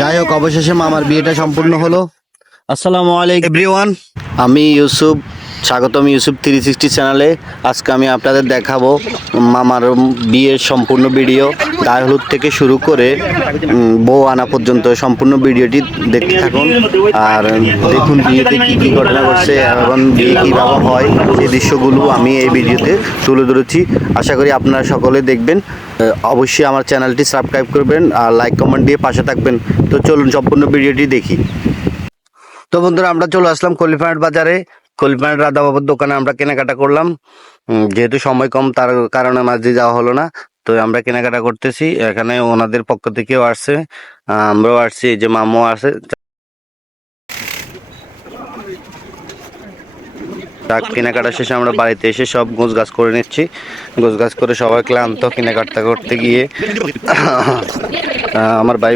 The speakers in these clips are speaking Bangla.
যাই হোক, অবশেষে মামার বিয়েটা সম্পূর্ণ হলো। আসসালামু আলাইকুম এভরিওয়ান, আমি ইউসুফ, স্বাগতম ইউসুফ 360 চ্যানেলে। আজকে আমি আপনাদের দেখাবো মামার বিয়ের সম্পূর্ণ ভিডিও, গায়ে হলুদ থেকে শুরু করে বউ আনা পর্যন্ত সম্পূর্ণ ভিডিওটি দেখতে থাকুন। আর দেখুন বিয়েতে কী কী ঘটনা ঘটছে এবং বিয়ে কীভাবে হয় সেই দৃশ্যগুলো আমি এই ভিডিওতে তুলে ধরেছি। আশা করি আপনারা সকলে দেখবেন। অবশ্যই আমার চ্যানেলটি সাবস্ক্রাইব করবেন আর লাইক কমেন্ট দিয়ে পাশে থাকবেন। তো চলুন সম্পূর্ণ ভিডিওটি দেখি। তো বন্ধুরা, আমরা চলে আসলাম খলিফাহাট বাজারে। খলিফাহাট রাধাবাবুর দোকানে আমরা কেনাকাটা করলাম। যেহেতু সময় কম তার কারণে মাঝে যাওয়া হলো না, তো আমরা কেনাকাটা করতেছি। এখানে ওনাদের পক্ষ থেকেও আসছে, আমরাও আসছি, এই যে মামু আছে। কেনাকাটা শেষে আমরা বাড়িতে এসে সব গোছগাছ করে নিচ্ছি। গোছগাছ করে সবাই ক্লান্ত কেনাকাটা করতে গিয়ে। আমার ভাই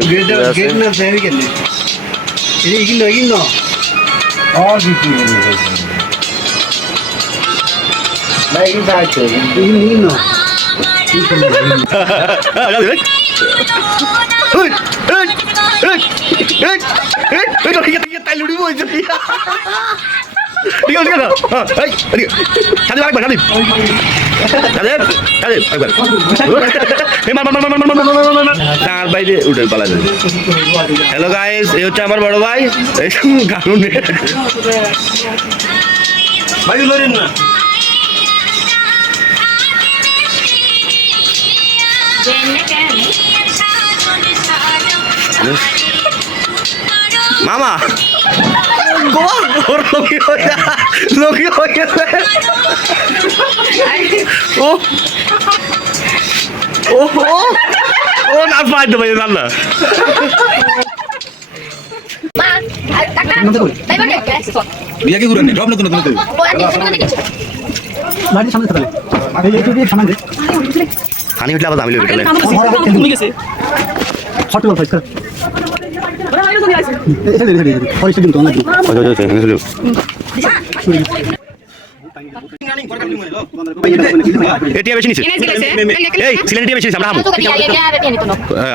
হ্যালো গাইস, এই হচ্ছে আমার বড় ভাই। মামা ও না পাইতে পারি রান্না। বিয়াকে ঘুরে নি ডব নতুন নতুন বাড়ির সামনে থাকে এই একটু দিয়ে সামনে হানি উঠলে আবার দামি লইবে তাহলে ভুলে গেছে ছোট বল ফাইট কর এটা ধীরে ধীরে পরিস্থিতি কিন্তু অনেক এটিয়া বেশি নিছে এই সিলেটিয়া বেশি নিছে আমরা হামু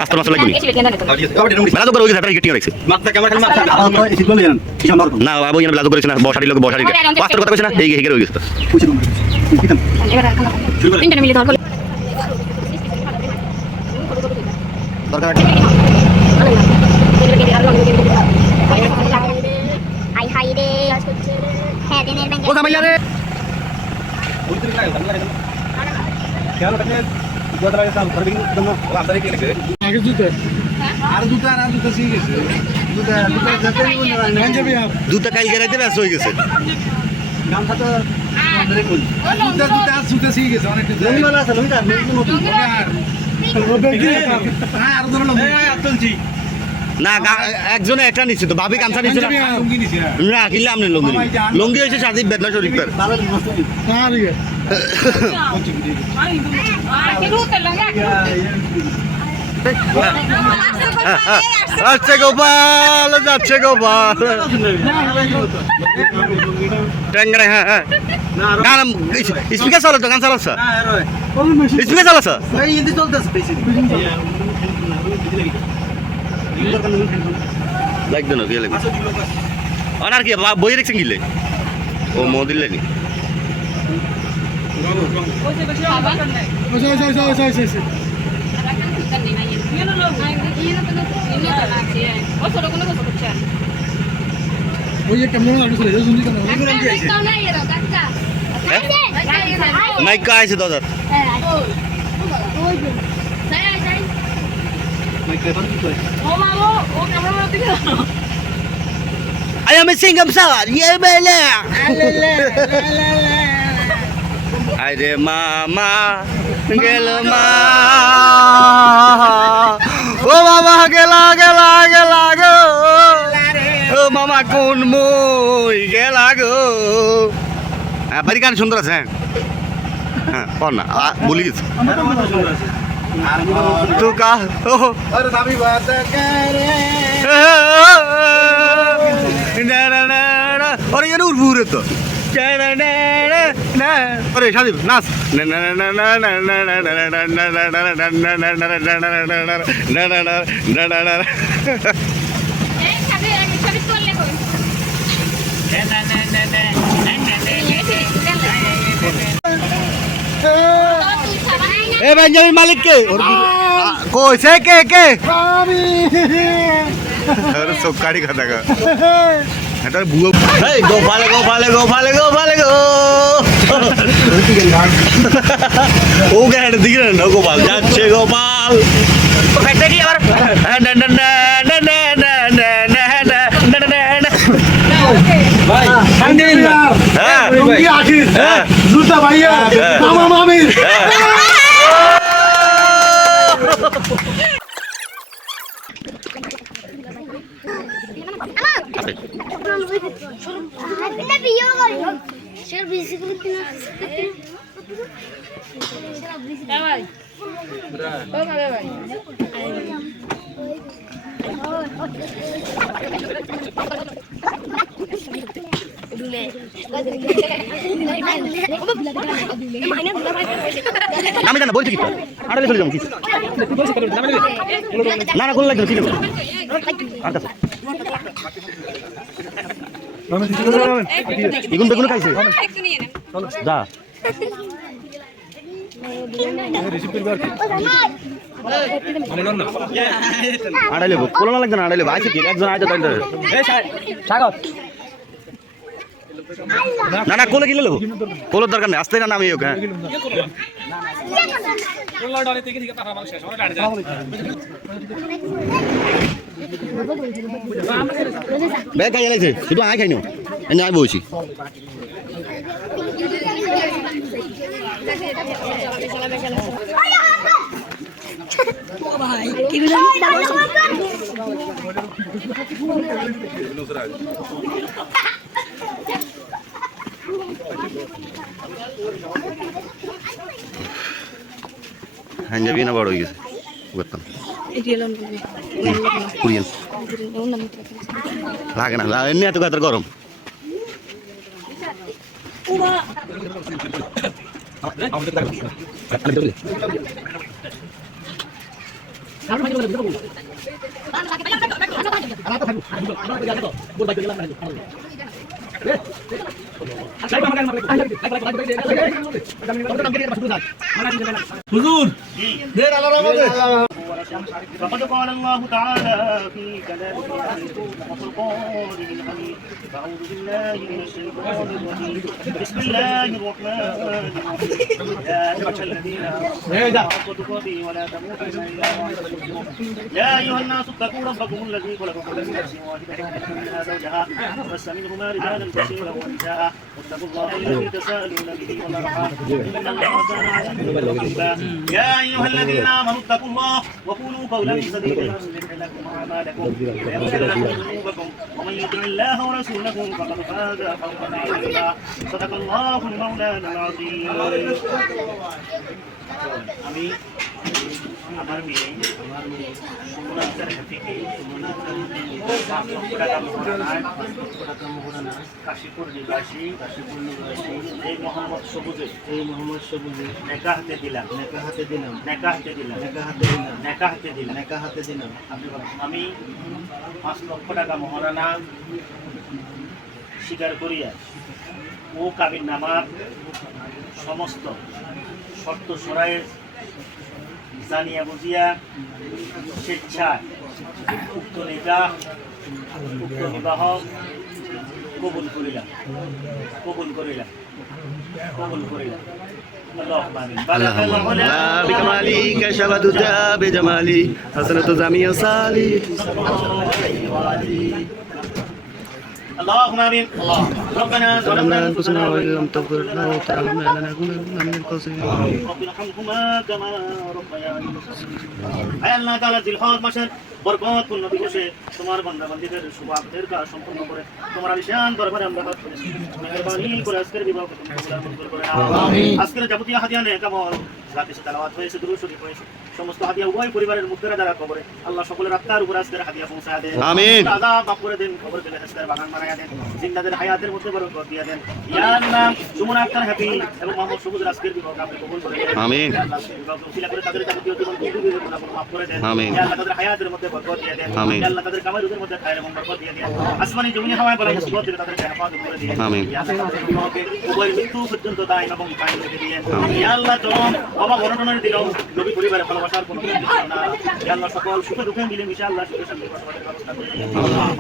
আস্তে মাছ লাগবে মেলা তো করে ওই যে তারা গেটিয়া রাখছে মাথা ক্যামেরা খালি মাথা এই সিট বলে জানেন কি সম্ভব না বাবু এখানে ব্লাজ করেছে না বসারি লোক বসারি পাঁচটার কথা কইছে না এই হেগে হয়ে গেছে পুষে দাও কিতাম তিনটা মিলে ধর দরকার হাই হাই রে হ্যাঁ দিনের ব্যাংকে ও জামাইয়া রে খেয়াল রাখতে দুটো লাগে সাম ধরে কিন্তু দম আদারে কি লাগে আগে জুতো আর জুতো শিখে গেছে জুতো যাতে না যাবে দুটা কাল গেরাইতে ব্যস্ত হয়ে গেছে গামছা তো ধরে কই জুতো শিখে গেছে অনেক লঙ্গিওয়ালা আছে লঙ্গিটা নতুন আর ধরো লঙ্গি না একজনে একটা নিচ্ছে তো ভাবি কামছা নিচ্ছে না কিনলে আপনি লঙ্গি লঙ্গি হয়েছে সাদিব বেদনা শরীফের আচ্ছা গোপাল যাচ্ছে গোপাল ট্যাংরা হ্যাঁ হ্যাঁ গান স্পিকার চালাচ্ছ গান চালাচ্ছ স্পিকার চালাচ্ছ লাগবে না দিয়ে লাগবে আর কি বই দেখছেন গিলে ও মদিলে নি মাইকা আছে দাদা I am a single star. Yeah, bela. Aire mama, gelo ma. Oh mama, gela go. Oh mama, kun moi gela go. Bari গান সুন্দর আছে হ্যাঁ পর না বলি গেছি তো কা अरे सामी बात करे और ये नूर भूरे तो আরে সাজিব নাচ এ বেঞ্জামিন মালিক কে কইছে কে কে আমি আরে সব কাড়ি খাতা কা এটা বুয়া এই গোপালে গোপালে গোপালে গোপালে গো ও গাড়ি দিকে না গোপাল যাচ্ছে গোপাল এটা কি আবার ভাই হ্যাঁ লুঙ্গি আখির জুতা ভাইয়া মামা মামির এটা ভিডিও করি শেয়ার বেশি করে দিন ভাই ও ভাই ভাই আমি জানা বলছি কি আড়ালে চলে যাবো কি না না কোন লাগবে কি নেবো আর কাছে বেগুন বেগুন খাইছে যা আড়াইলে কোলো না লাগবে না আড়াইলে আইছে কি একজন আইতে তাই স্বাগত না না কোলে কিলে লেবো কোলোর দরকার নেই আসতে না নামি ওকে ব্যাগ খাই লাইছে শুধু আয় খাই নো এনে আয় বসি হ্যাঁ যাবি না বড় হয়ে গেছে করতাম কুড়িয়েন লাগে না এমনি এত গাতার গরম হুজুর দের আল্লাহর রহমতে فقد قال الله تعالى في كلامه والفرقان الحميد أعوذ بالله من الشيطان الرجيم بسم الله الرحمن الرحيم يا أيها الذين آمنوا حق تقاته ولا تموتن إلا وأنتم مسلمون يا أيها الناس اتقوا ربكم الذي خلقكم من نفس واحدة وخلق منها زوجها وبث منهما رجالا كثيرا ونساء واتقوا الله الذي تساءلون به والأرحام إن الله كان عليكم رقيبا يا أيها الذين آمنوا اتقوا الله وقولوا قولا سديدا يصلح لكم أعمالكم ويغفر لكم ذنوبكم ومن يطع الله ورسوله فقد فاز فوزا عظيما صدق الله المولانا العظيم আমি আমার মেয়ে সুমনার থেকে কাশীপুর নিবাসী এই মোহাম্মদ সবুজে নেকা হাতে দিলাম আমি 5 লক্ষ টাকা মহারানা স্বীকার করিয়া ও কাবিন নামার সমস্ত শর্ত সরায়ে জানিয়া বুঝিয়া স্বেচ্ছায় উক্ত নিকাহ উক্ত বিবাহ কবুল করিলাম اللهم آمين اللهم لا بكمالي كشفت بجمالي حسنة زمي صالي اللهم آمين ربنا ظلمنا أنفسنا وإن لم تغفر لنا وترحمنا لنكونن من الخاسرين رب ارحمهما كما ربياني صغيرا أي الله تعالى ذي الحوض مشهد বরকতপূর্ণ দিবসে তোমার বান্দাবান্দীদের শুভ আব্দের কাজ সম্পন্ন করে তোমার আলিশান দরবারে আমরা হাত তুলেছি। মেহেরবানি করে আজকের বিবাহকে তুমি কবুল আর মঞ্জুর করে নাও। আজকের যাবতীয় হাদিয়া নেক আমল যা কিছু তেলাওয়াত হয়েছে, দুরূদ শরীফ হয়েছে, সমস্ত হাদিয়া উভয় পরিবারের মুখের দ্বারা কবরে আল্লাহ সকলের আত্মার উপর আজকের হাদিয়া পৌঁছায় দেন। আমিন। আযাব মাফ করে দেন, কবর থেকে হাসরের বাগান বানায়া দেন, জিন্দাদের হায়াতের মধ্যে বরকত দিয়ে দেন। ইয়া আল্লাহ, সুমন আক্তার হ্যাপি এবং মোহাম্মদ সবুজ আজকের বিবাহকে আপনি কবুল করে দেন। আমিন। ইয়া আল্লাহ, আজকের বিবাহকে উসিলা করে তাদের যাবতীয় জীবন গুনাহ গুনাহ মাফ করে দেন। আমিন। ইয়া আল্লাহ, তাদের হায়াতের মধ্যে বরকত দিয়ে দেন। আমিন। ইয়া আল্লাহ, তাদের কামাই রুজির মধ্যে খায়ের এবং বরকত দিয়ে দেন। আসমানি জমিনে হাওয়ায় বলা মুসিবত থেকে তাদেরকে হেফাজত করে দিন। আমিন। ইয়া আল্লাহ, তাদের বিবাহকে উভয়ের মৃত্যু পর্যন্ত দায়ম এবং কায়েম রেখে দিন। ইয়া আল্লাহ, জনম বাবা বড়টনের দিলও নবী পরিবারের ভালোবাসার কোনো কিছু না। ইয়া আল্লাহ, সকল সুখে দুঃখে মিলে মিশে আল্লাহ সুখে শান্তি বসবাসের ব্যবস্থা করে দিন।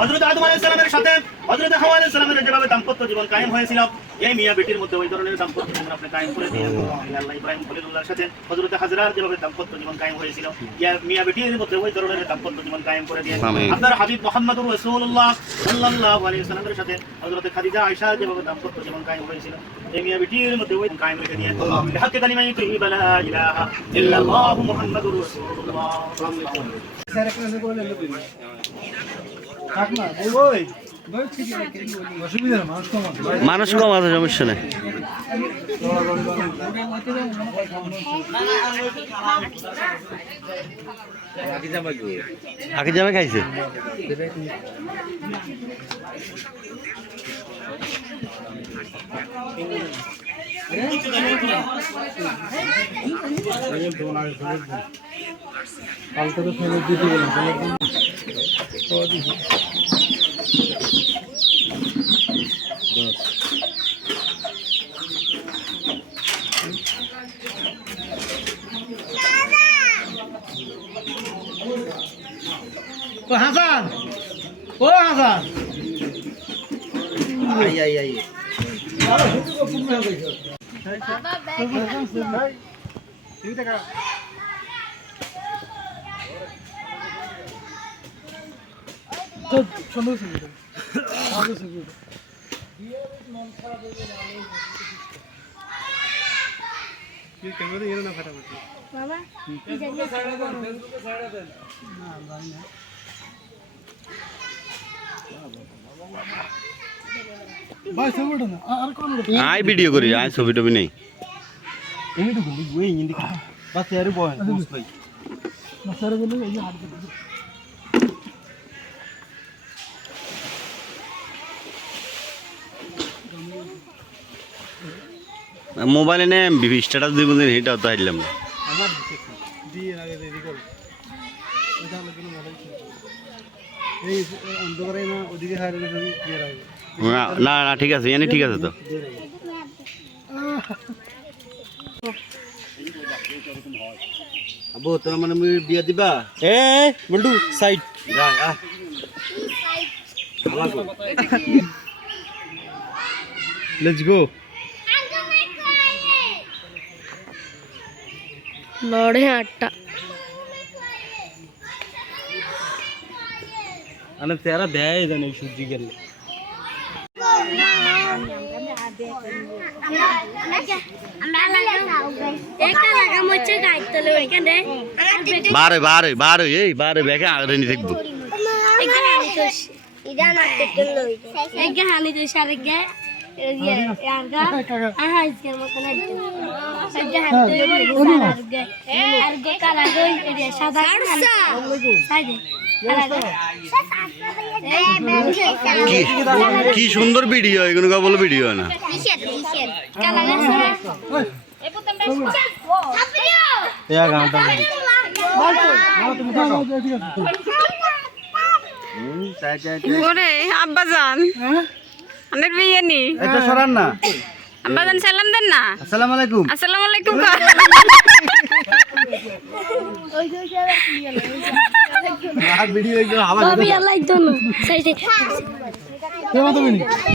হযরত আদম আলাইহিস সালামের সাথে হযরত হাওয়া আলাইহিস সালামের যেভাবে দাম্পত্য জীবন কায়েম হয়েছিল, এই মিয়া বেটির মধ্যে ওই ধরনের দাম্পত্য জীবন আপনি কায়েম করে দিন। ইয়া আল্লাহ, ইব্রাহিম খলিলুল্লাহর সাথে হযরত হাজরার যেভাবে দাম্পত্য জীবন কায়েম হয়েছিল, ইয়া মিয়া বেটির মধ্যে ওই ধরনের দাম্পত্য জীবন কায়েম করে দিন। আমিন। আপনার হাবিব মুহাম্মদুর রাসূলুল্লাহ সাল্লাল্লাহু আলাইহি ওয়াসাল্লামের সাথে হযরত খাদিজা আয়েশা যেভাবে দাম্পত্য জীবন কায়েম হয়েছিল, এই মিয়া বেটির মধ্যে ওই কায়েম রেখে দিন। বিহাক্কি কালিমাই তাইয়্যিবা লা ইলাহা ইল্লাল্লাহু মুহাম্মাদুর রাসূলুল্লাহ সাল্লাল্লাহু আলাইহি ওয়াসাল্লাম। স্যার একটা করে নেন তো থাক না ওই অসুবিধা না, মানুষ কম আছে। মানুষ কম আছে, সমস্যা নেই। আগে জামা খাইছে। কালকে তো ফেলে দিতে গেলাম। ও হাসান, ও হাসান, বাবা ভাই ছবিটা না আর কোন আয় ভিডিও করি, আয় ছবি টবি নেই। এমনি তো গুলি গুই ইন্দি বাস यार বয় বস ভাই না স্যার বলে এই হাত দিতে মোবাইলে নে স্ট্যাটাস দিব দিন, এটা তো হাইলাম না। আমার দিয়ে আগে রেডি কর এটা হলো কোনো ভালো ছিল এই অন্ধকারে না ওদিকে হারে না দিয়ে রাখবে না না ঠিক আছে, এনে ঠিক আছে তো। আবো তোরা মানে মুই বিয়া দিবা এ বল্টু সাইড যা আ লেটস গো লড়ে আটটা আনে তেরা দেয় জানি সূর্যি গেল বারে বারে বারে এই বারে বেকে আগে নি দেখবো। কি সুন্দর ভিডিও, এগুলো বলো ভিডিও না। ওরে আব্বাজান অনেক বিয়ে নি এটা সরান না আব্বাজান সালাম দেন না। আসসালামু আলাইকুম আসসালামু আলাইকুম আর ভিডিও একদম আওয়াজ আল্লাহ